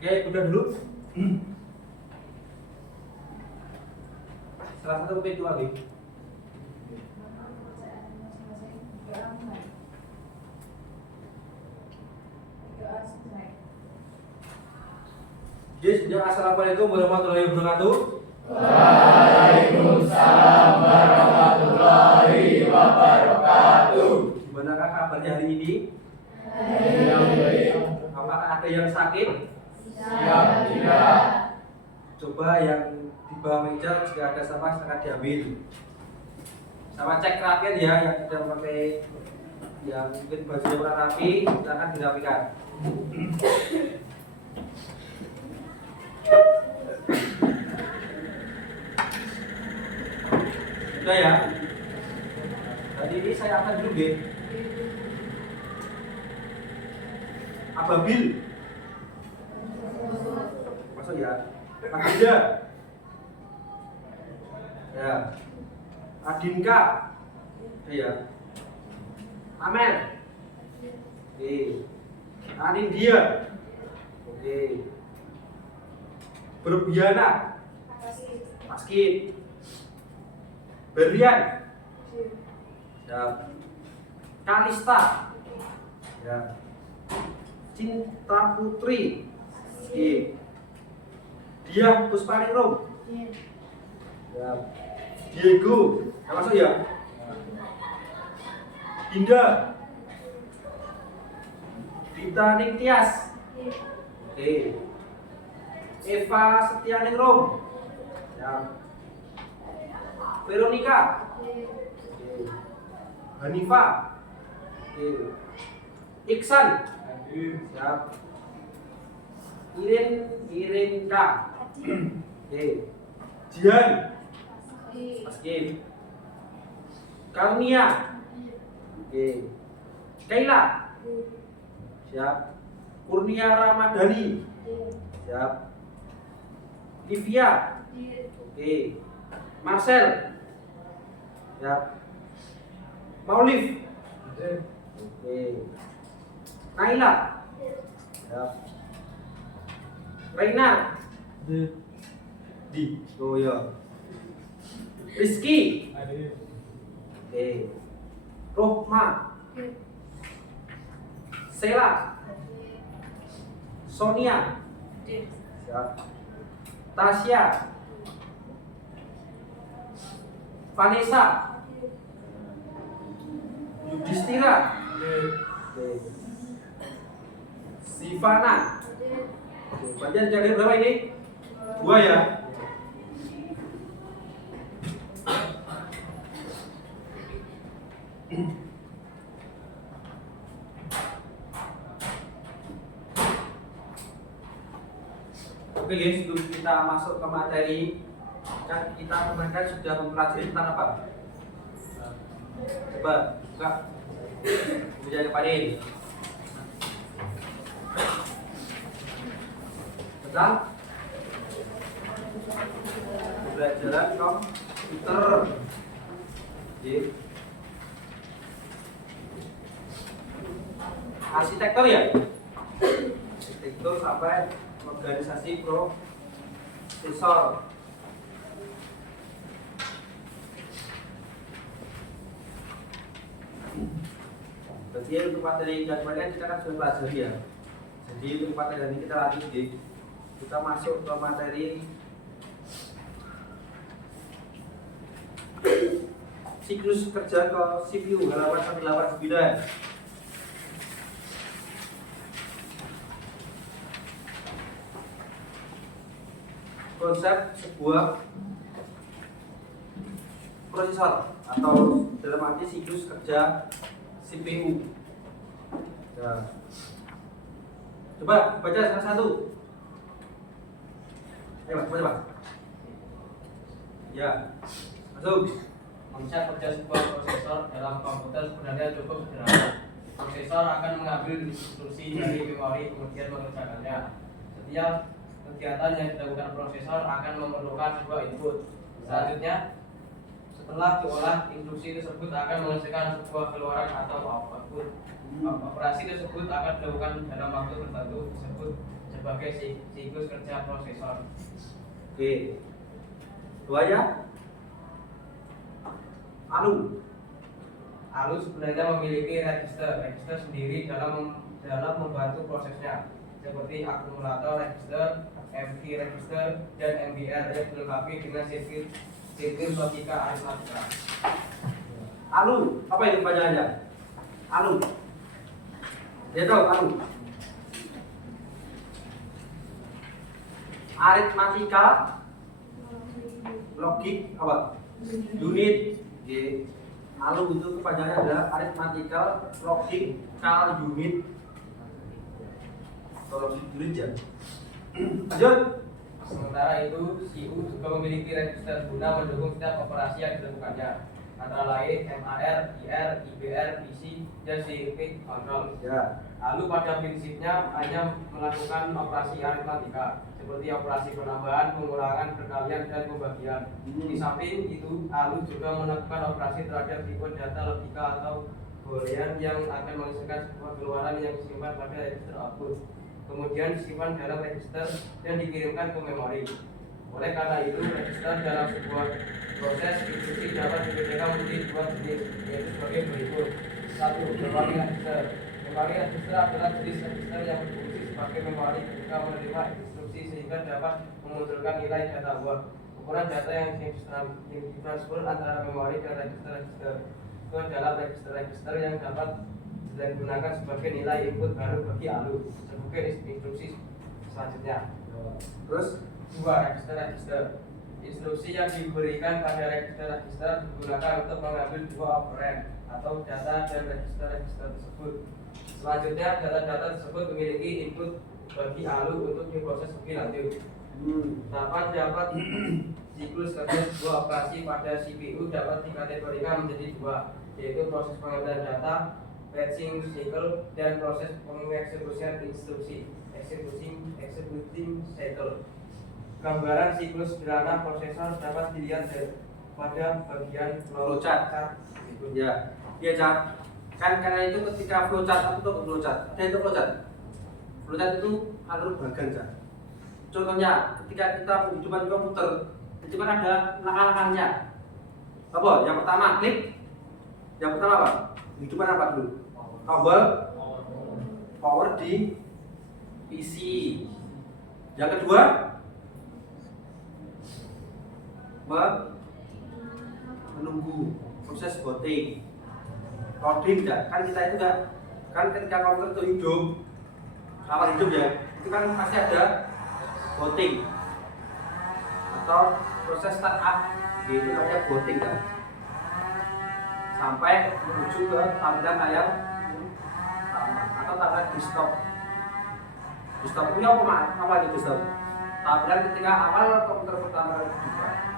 Oke, udah dulu. Salah satu pintu lagi. Jadi, assalamualaikum warahmatullahi wabarakatuh. Waalaikumsalam warahmatullahi wabarakatuh. Gimana kabarnya hari ini? Yang baik. Apakah ada yang sakit? Siap tidak. Coba yang di bawah meja jika ada sampah silakan diambil. Sama cek rapian ya, yang sudah pakai yang mungkin bajunya kurang rapi, silakan dirapikan. Sudah ya. Tadi ini saya akan dulu deh. Ababil. Masuk ya. Adinda. Ya. Adinka. Ya. Amel. Oke. Anindia. Oke. Berbiana. Maskit. Berlian. Siap. Kalista. Ya. Cinta Putri. Oke. Dia Puspaningrum. Ya. Diego. Ya, masuk ya. Dinda. Dita Ningtyas. Oke. Eva Setianingrum. Ya. Veronica. Oke. Hanifa. Oke. Iksan. Siap. Irinka. Oke. Jihan. Maskin. Karnia. Oke. Kaila. Siap. Kurnia Ramadhani. Siap. Livia. Oke. Marcel. Siap. Maulif. Oke. Naila. Siap. Reina. Di. Oh ya. Rizky. Oke. Rohma. Sela. Sonia. Siap. Tasya. Vanessa. Yudhistira. Oke. Sivana. Bagian jadi berapa ini? 2 ya. Oke guys, sebelum kita masuk ke materi, kan kita kemarin sudah mempelajari tentang apa? Coba buka buku panen. Tentang pembelajaran komputer. Arsitektur ya? Arsitektur sampai organisasi prosesor. Jadi untuk materi yang kemarin kita kan sudah pelajari ya. Jadi untuk materi ini kita lanjut di kita masuk ke materi siklus kerja ke CPU halaman 189. Konsep sebuah prosesor atau dalam arti siklus kerja CPU. Nah, coba baca salah satu. Ayo, coba. Ya, masuk. Konsep kerja sebuah prosesor dalam komputer sebenarnya cukup sederhana. Prosesor akan mengambil instruksi dari memori kemudian mengerjakannya. Setiap kegiatan yang dilakukan prosesor akan memerlukan sebuah input. Selanjutnya, setelah diolah, instruksi tersebut akan menghasilkan sebuah keluaran atau output. Operasi tersebut akan dilakukan dalam waktu tertentu disebut sebagai siklus kerja prosesor. Oke. Dua ya. ALU sebenarnya memiliki register sendiri dalam membantu prosesnya, seperti akumulator register, MV register, dan MBR yang dilengkapi dengan sirkuit logika aritmatika. ALU, apa itu kepanjangannya? ALU. Dia tahu ALU. Aritmatika, logik apa? Unit. Oke. ALU itu kepanjangannya adalah arithmetical logical unit. Atau logic unit ya. Lanjut. Sementara itu, CU juga memiliki register guna mendukung setiap operasi yang dilakukannya, antara lain MAR, IR, IBR, PC, dan sirkuit kontrol. Ya. ALU pada prinsipnya hanya melakukan operasi aritmatika, seperti operasi penambahan, pengurangan, perkalian, dan pembagian. Di samping itu, ALU juga melakukan operasi terhadap tipe data logika atau boolean yang akan menghasilkan sebuah keluaran yang disimpan pada register output, kemudian disimpan dalam register dan dikirimkan ke memori. Oleh karena itu, register dalam sebuah proses instruksi dapat dibedakan menjadi dua jenis, yaitu sebagai berikut. 1. Memori register. Memori register adalah jenis register yang berfungsi sebagai memori ketika menerima instruksi sehingga dapat memunculkan nilai data word. Ukuran data yang ditransfer antara memori dan register ke dalam register yang dapat digunakan sebagai nilai input baru bagi ALU sebagai instruksi selanjutnya. Terus 2. Register. Instruksi yang diberikan pada register digunakan untuk mengambil dua operan atau data dan register tersebut. Selanjutnya, data-data tersebut memiliki input bagi ALU untuk diproses lebih lanjut. Tahapan dapat siklus kerja sebuah operasi pada CPU dapat dikategorikan menjadi dua, yaitu proses pengambilan data, fetching cycle, dan proses pengeksekusian instruksi, executing cycle. Gambaran siklus sederhana prosesor dapat dilihat pada bagian flowchart. ya, iya Cak. Kan karena itu ketika flowchart, apa itu flowchart? Ada itu flowchart. Flowchart itu alur bagan Cak. Contohnya ketika kita penghidupan komputer, itu kan ada langkah-langkahnya. Apa? Yang pertama klik. Yang pertama apa? Penghidupan apa dulu? Tombol power di PC. Yang kedua menunggu proses booting, loading kan kita itu enggak, kan ketika komputer itu hidup, awal hidup ya, itu kan pasti ada booting atau proses startup, itu namanya booting kan, sampai menuju ke tampilan layar utama atau tampilan desktop. Desktop itu apa itu desktop? Tampilan ketika awal komputer pertama kali dibuka.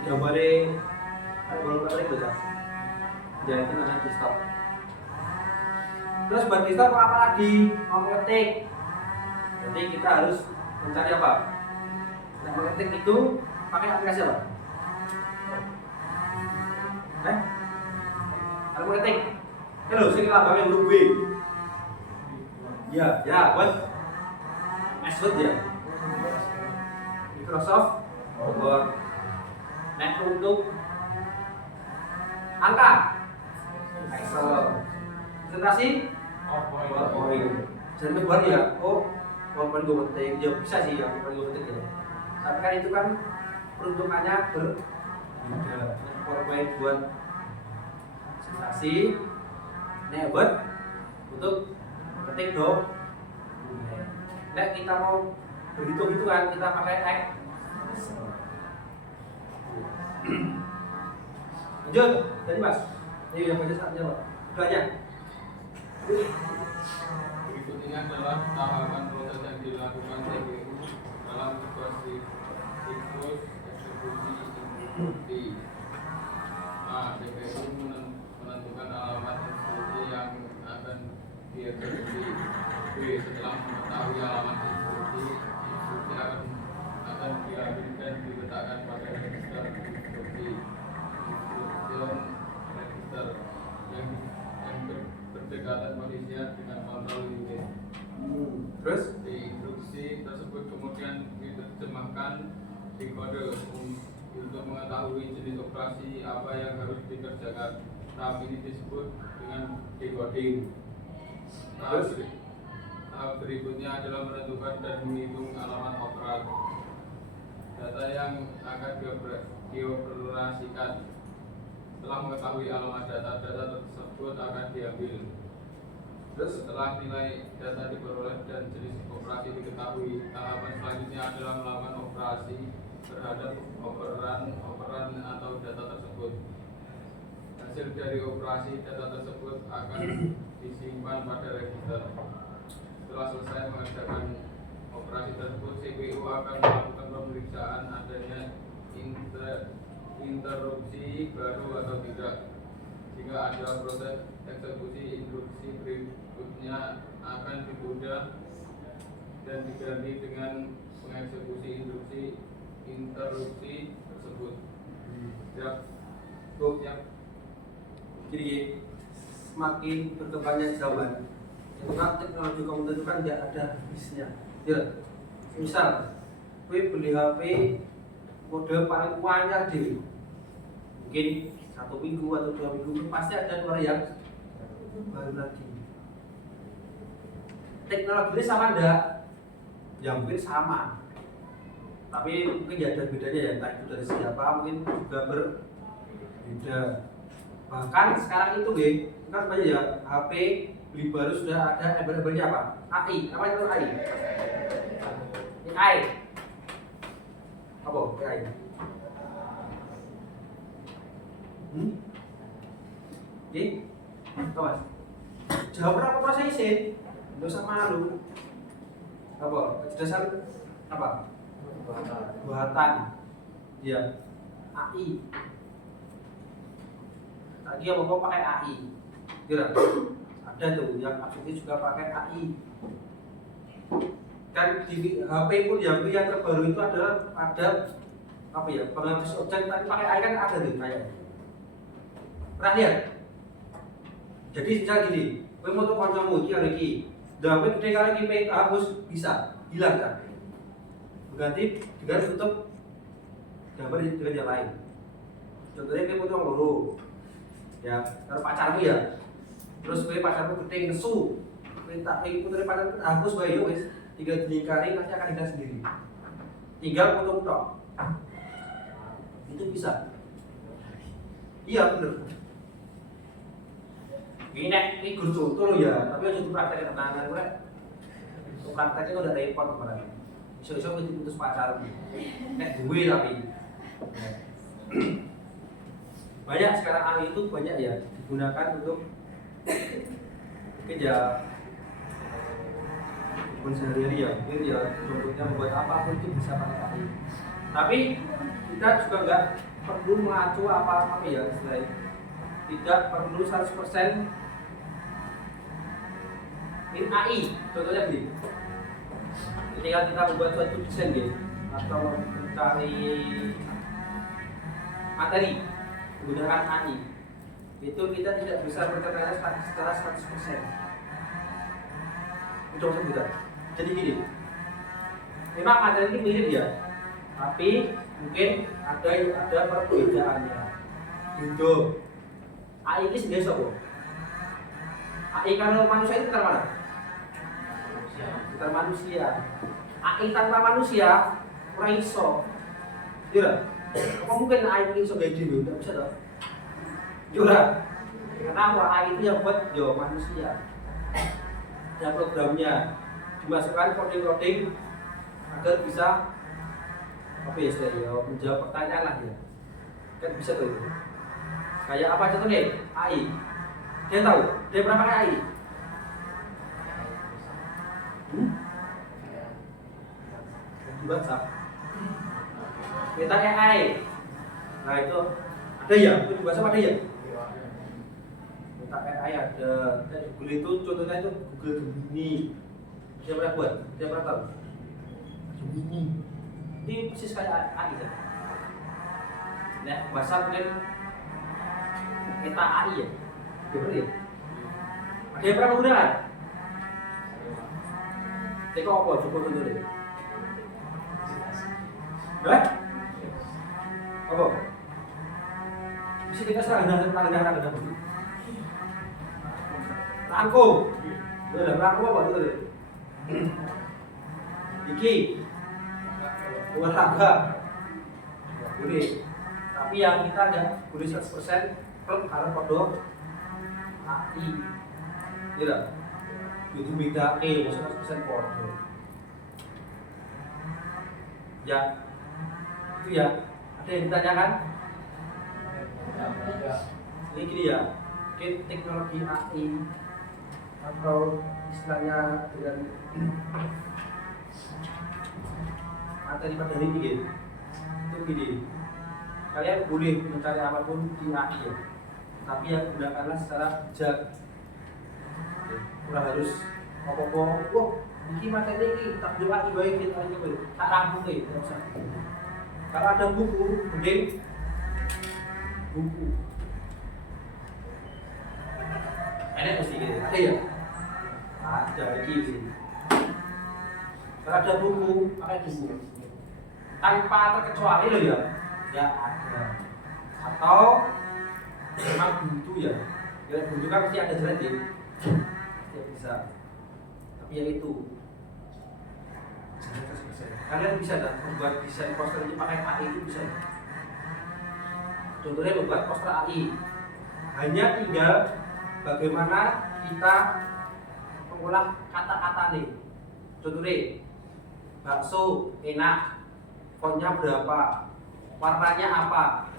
Gambarnya golongan itu ya, itu namanya desktop. Terus buat desktop apa lagi? Mau ngetik, jadi kita harus mencari apa? Nah, mengetik itu pakai aplikasi apa? Kalau mengetik, halo, sini lambangnya huruf W. Ya, buat Word ya, Microsoft Word. Nah, untuk angka Excel, presentasi PowerPoint. Jangan keluar ya, PowerPoint gue penting, ya bisa sih ya PowerPoint gue penting ya. Tapi kan itu kan peruntukannya berbeda. PowerPoint buat presentasi, Word untuk ketik dong. Nah, kita mau berhitung-hitungan, kita pakai Excel. Lanjut, tadi Mas. Ini yang baca saatnya Pak. Banyak. Berikut ini adalah tahapan proses yang dilakukan CPU dalam situasi siklus eksekusi instruksi. A. CPU menentukan alamat instruksi yang akan dieksekusi. B. Setelah mengetahui alamat instruksi akan diambil dan diletakkan pada register instruksi register yang berdekatan kondisinya dengan kontrol unit. Terus Di instruksi tersebut kemudian diterjemahkan di kode untuk mengetahui jenis operasi apa yang harus dikerjakan. Tahap ini disebut dengan decoding. Tahap berikutnya adalah menentukan dan menghitung alamat operan. Data yang akan dioperasikan. Setelah mengetahui alamat data tersebut akan diambil. Terus setelah nilai data diperoleh dan jenis operasi diketahui, tahapan selanjutnya adalah melakukan operasi terhadap operan atau data tersebut. Hasil dari operasi data tersebut akan disimpan pada register. Setelah selesai mengerjakan operasi tersebut, CPU akan melakukan pemeriksaan adanya interupsi baru atau tidak. Jika ada proses eksekusi, instruksi berikutnya akan ditunda dan diganti dengan mengeksekusi instruksi interupsi tersebut. Siap. Siap. Jadi semakin berkembangnya zaman, itu kan teknologi komputer itu kan tidak ada habisnya. Ya, misal, gue beli HP model paling anyar deh, mungkin 1 minggu atau 2 minggu pasti ada keluar yang baru lagi. Teknologi ini sama enggak? Ya mungkin sama, tapi mungkin ya ada bedanya ya, entah itu dari siapa mungkin juga berbeda. Bahkan sekarang itu kan banyak ya HP beli baru sudah ada embel-embelnya apa? AI, apa itu AI? AI. Apa? AI. Oke, Thomas. Jawab berapa proses? Nggak usah malu. Apa? Kecerdasan apa? Buatan. Ya. AI. Tadi yang mau pakai AI. Kira ada tuh yang asli juga pakai AI. Kan di HP pun yang terbaru itu adalah ada apa ya? Penghapus objek tapi pakai AI kan ada tuh kayak. Pernah lihat? Jadi misal gini, kowe moto kancamu iki hari iki, dawe gede kali iki hapus bisa hilang kan? Berganti dengan tutup gambar dengan yang lain. Contohnya kowe moto loro. Ya, karo pacarmu ya. Terus kowe pacarmu gede nesu. Kowe tak putere pacarmu hapus wae yo wis, tinggal dilingkari nanti akan hilang sendiri. Tinggal foto tok. Itu bisa. Iya bener. Ini guru contoh ya, tapi harus dipraktekkan tenanan gue. Prakteknya udah repot kemarin. Iso-iso gue diputus pacar. Gue tapi. Banyak sekarang AI itu banyak ya digunakan untuk mungkin ya sehari-hari ya, mungkin ya contohnya membuat apapun itu bisa pakai AI. Tapi kita juga nggak perlu mengacu apa-apa ya istilahnya. Tidak perlu 100% in AI, contohnya gini. Ketika kita membuat suatu desain atau mencari materi menggunakan AI, itu kita tidak bisa berkata secara 100%. Itu maksud. Jadi gini, memang materi ini mirip ya, tapi mungkin ada perbedaannya. Gitu. AI ini sebenarnya siapa? AI kalau manusia itu sekitar mana? Sekitar manusia. AI tanpa manusia kurang iso. Iya. Apa mungkin AI ini iso gede dulu? Tidak bisa dong. Iya. Karena AI itu yang buat yo manusia. Ada programnya. Dimasukkan coding-coding agar bisa apa ya istilahnya menjawab pertanyaan lah ya. Kan bisa tuh. Kayak apa contohnya? AI. Dia tahu? Dia pernah pakai AI? Di WhatsApp. Kita AI. Nah itu ada ya? Itu di WhatsApp ada ya? Kita AI ada. Google itu contohnya itu Google Gemini. Dia pernah buat? Dia pernah tahu? Gemini. Ini persis kayak AI ya. Nah, WhatsApp mungkin kita AI ya? Bener ya? Ada yang pernah menggunakan? Teko apa? Coba dulu deh. Hah? Apa? Bisa kita serang dengan rangkum. Udah rangkum apa itu? Iki olahraga boleh, tapi yang kita ada boleh 100% klub harus kodo AI, tidak? Itu beda 100% kodo. Ya, itu ya. Ada yang ditanyakan? Ini gini ya, mungkin teknologi AI atau istilahnya dengan materi pada hari ini itu gini, kalian boleh mencari apapun di AI ya, tapi yang gunakanlah secara bijak. Kurang harus apa-apa, wah ini materi ini tak jual AI baik kita aja boleh, tak rangkum deh, tidak usah. Kalau ada buku, mending buku. Enak mesti gitu, ada ya? Ada lagi sih. Kalau ada buku, pakai buku. Tanpa terkecuali loh ya, ya ada. Atau memang buntu ya, ya buntu kan mesti ada jalan ya bisa. Tapi ya itu, kalian bisa nggak membuat desain poster ini pakai AI itu bisa? Contohnya membuat poster AI, hanya tinggal bagaimana kita mengolah kata-kata nih. Contohnya bakso enak, fontnya berapa, warnanya apa,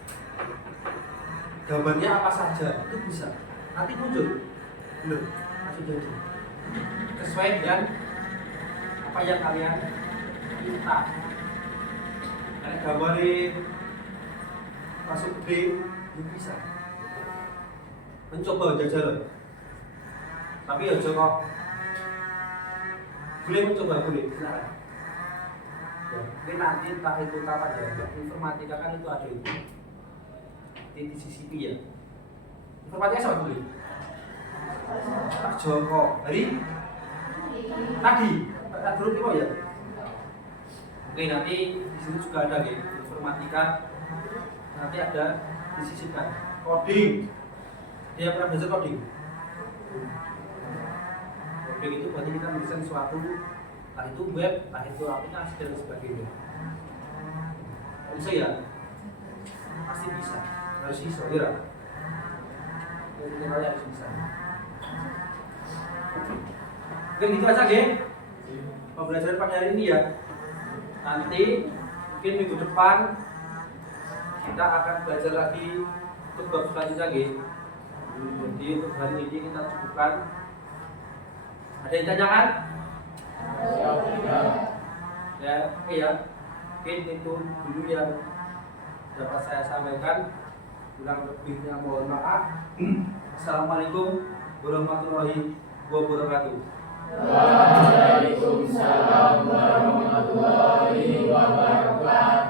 gambarnya apa saja, itu bisa. Nanti muncul, belum, masih jadi sesuai dengan apa yang kalian minta. Kalian gambarin masuk B, itu bisa. Mencoba jajaran, tapi ya kok boleh mencoba, boleh, silakan. Ya, ini nanti entah itu kapan ya, informatika kan itu ada itu di CCP ya. Informatika siapa boleh? Pak Joko, dari tadi, Pak Guru itu ya. Oke, nanti di sini juga ada gitu, informatika. Nanti ada disisipkan coding. Dia pernah belajar coding. Coding itu berarti kita mendesain suatu, entah itu web, entah itu aplikasi dan sebagainya. Bisa ya? Pasti bisa. Harus bisa, ya. Jadi harus bisa. Oke, gitu aja, geng. Pembelajaran pada hari ini ya. Nanti mungkin minggu depan kita akan belajar lagi untuk bab selanjutnya, geng. Jadi untuk hari ini kita cukupkan. Ada yang tanyakan? Ya, oke ya. Mungkin itu dulu yang dapat saya sampaikan. Kurang lebihnya mohon maaf. Assalamualaikum warahmatullahi wabarakatuh. Waalaikumsalam warahmatullahi wabarakatuh.